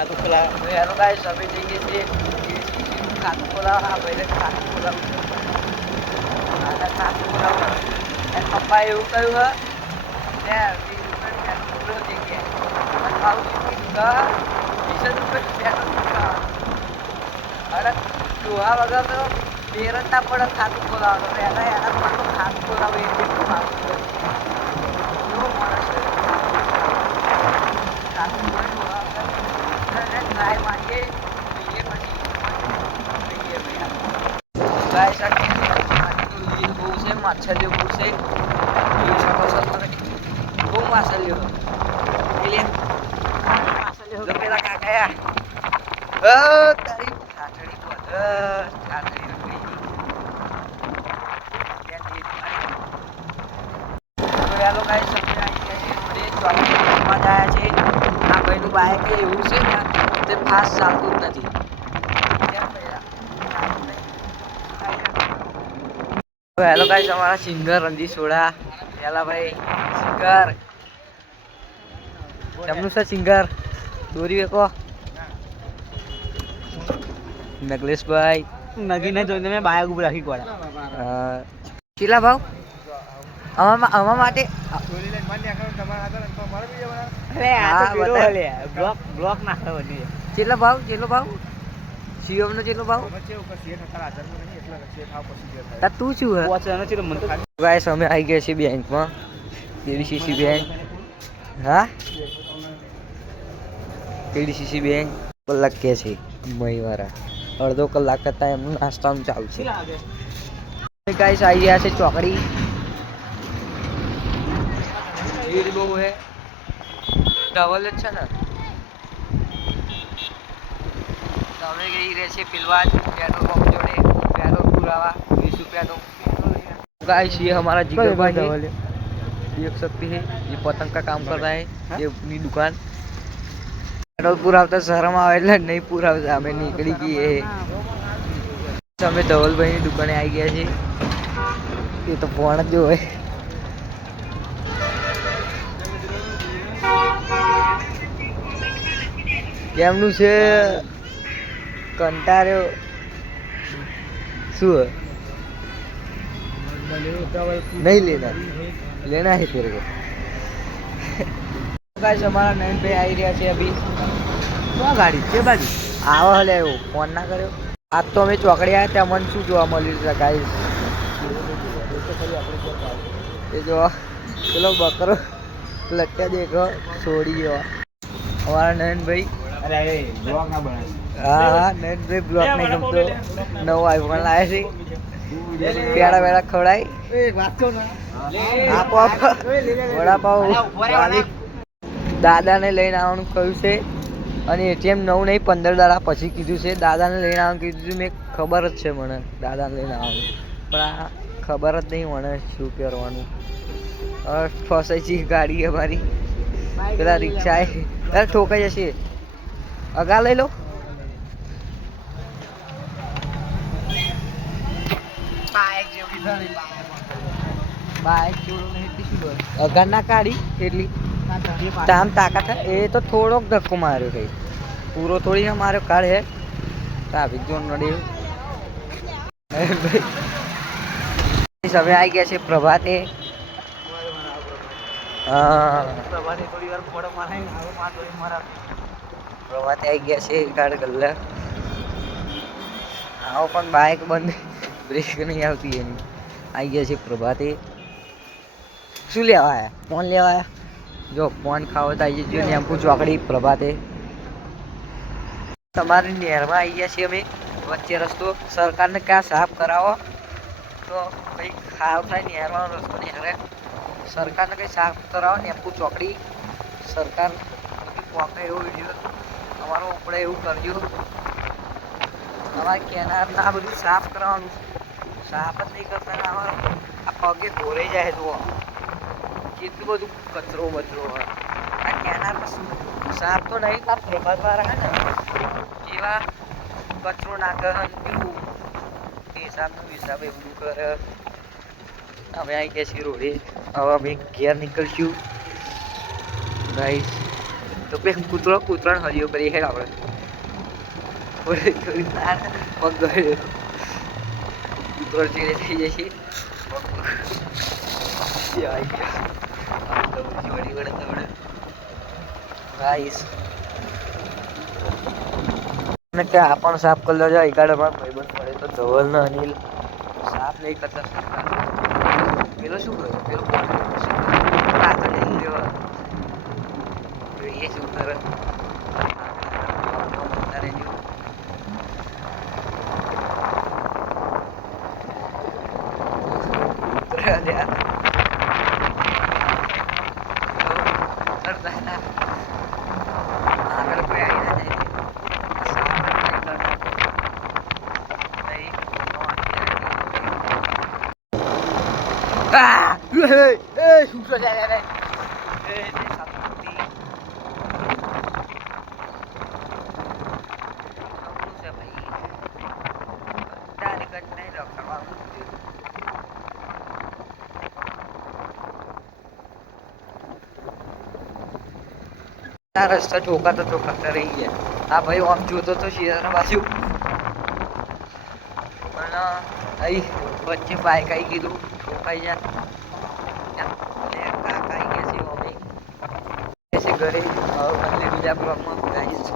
ખાતું ખોલા hello guys અમે જઈએ છીએ ખાતું ખોલાવા ભાઈને ખાતું ખોલાવું ખાતું ખોલાવું એ પપ્પા એવું કહ્યું હે ને 20 રૂપિયા જગ્યાએ 20 રૂપિયા અરે દોહા વગર તો બેર જ ના પડે ખાતું ખોલાવવાનું પહેલાં એના પર તો ખાતું ખોલાવે એટલું મારું કેવો માણસ છે ખાતું ગાય માંગે પીએ પછી ગાય સાથે લીલ બહુ છે માછલીઓ બહુ છે જોઈ શકો છો તમે બહુ માછલીઓ પેલા કાકા તારી ઠાઠડી ઠાઠડી હેલો ગાઈસ અમે આવી ગયા છીએ ચોકમાં જાય છે આ ભાઈનું બાઇક એવું છે ને તે ફાસ્ટ ચાલતું જ નથી હેલો ગાઈસ અમારા સિંગર રણજીત સોડા હેલા ભાઈ સિંગર કેમનું છે સિંગર દોરી વેકો નગલેશભાઈ નગીને જોઈને મેં બાયક ઉભી રાખી કોડા કેટલા ભાવ આમાં માટે બ્લોક નાખો કેટલો ભાવ સીએમ નો કેટલો ભાવ તું શું ગાઈસ અમે આવી ગયા છીએ બેંકમાં કેડીસીસી બેંક હા કેડીસીસી બેંક કલાક કે છે મહીવાળા અડધો કલાક કરતા એમનું નાસ્તાનું ચાલુ છે ગાઈસ આવી ગયા છે ચોકડી ભીડ બહુ હે ડબલ જ છે ને તમે ગઈ રહે છે फिलहाल पेट्रोल पंप जोड़े पेट्रोल पुरावा 20 रुपया गाइस ये हमारा जिगर भाई है देख सकते हैं ये पतंग का काम कर रहा है ये अपनी दुकान पेट्रोल पुरावता शर्म આવે એટલે નહીં પુરાવતા અમે નીકળી ગઈએ અમે ધવલભાઈની દુકાને આવી ગયા છે એ તો ફોન જ જોવે કેમનું છે કંટાળ્યો શું नहीं लेना है तेरे को गाइस हमारा नैन पे आई રહ્યા છે अभी શું ગાડી છે બાજુ આવો હલે એવો ફોન ના કર્યો આજ તો અમે ચોકડી આવ્યા ત્યાં મને શું જોવા મળ્યું છે ગાઈસ એ જો પેલો બકરો લટ્યા દેખો છોડી ગયો અમારા નયનભાઈ અરે બ્લોગ ના બનાવ હા નયનભાઈ બ્લોગ નહીં ગમતો નવો આઈફોન લાવ્યા છે પેડા વેડા ખવડાય આપો વડાપાવ દાદાને લઈને આવવાનું કહ્યું છે અને એટીએમ નવું નહીં 15 દાડા પછી કીધું છે દાદાને લઈને આવવાનું કીધું મેં ખબર જ છે મને દાદાને લઈને આવવાનું પણ આ ખબર જ નહીં મને શું કરવાનું ફસાઈ છે ગાડી અમારી પેલા રિક્ષા અરે ઠોકાઈ જશે અગા લઈ લો બાઇક જેવડું નહીં એટલી શું અગા ના કાઢી એટલી તામ તાકાત એ તો થોડોક ધક્કો માર્યો કઈ પૂરો થોડી ના માર્યો કાઢે ટ્રાફિક જોન નડે હવે આવી ગયા છે પ્રભાતે પ્રભાતે આવી ગયા છે ગાડ ગલ્લા આવો પણ બાઇક બંધ બ્રેક નહીં આવતી એની આવી ગયા છે પ્રભાતે શું લેવા આવ્યા ફોન લેવા આવ્યા જો ફોન ખાવો તો આવી જજો નેમ્પુ ચોકડી પ્રભાતે તમારી નહેરમાં આવી ગયા છીએ અમે વચ્ચે રસ્તો સરકારને ક્યાં સાફ કરાવો તો કંઈ ખાવ થાય નહેરવાનો રસ્તો નહેરે સરકારને કંઈ સાફ કરાવો નેમ્પુ ચોકડી સરકાર બધી પોકે એવો વિડીયો અમારો ઉપડે એવું કરજો અમારે કેનારના આ બધું સાફ કરવાનું સાફ જ નહીં કરતા ને અમારે આ પગે ઘોરાઈ જાય જુઓ કેટલું બધું કચરો બચરો હોય આ કેનાર કશું સાફ તો નહીં આ પ્રભાતવાળા હે ને એવા કચરો નાખે એવું હિસાબનું હિસાબ એ બધું કરે હવે આવી ગયા છીએ રોડે હવે અમે ઘેર નીકળશું ગાઈસ તો પેક કૂતરાને હરિયો કરી હેડ આપણે થોડી થોડી તાર પગ ગયો કૂતરો ચીરે થઈ જશે વળી વડે દોડે ગાઈસ ને કે આ પણ સાફ કરી લેજો એકાડમાં ભાઈબંધ પડે તો ધવલ ને અનિલ સાફ નહીં કરતા સરકાર પેલો શું કર્યો પેલો પાછળ જઈ ગયો એ શું કરે આગળ કોઈ આવી ના જાય Ah! Hey! Hey! Sudah dah. Eh, ini satu putih. Aku siapa ini? Dah dekat ni dah sama aku. આ રસ્તા ચોકાતા રહી ગયા આ ભાઈ આમ જોતો તો શિયાળા બાજુ પણ અહીં વચ્ચે બાઈક આવી કીધું ભાઈ જા કાકા આવી ગયા છે મમ્મી ઘરે બીજા બ્લોગમાં ગાઈશ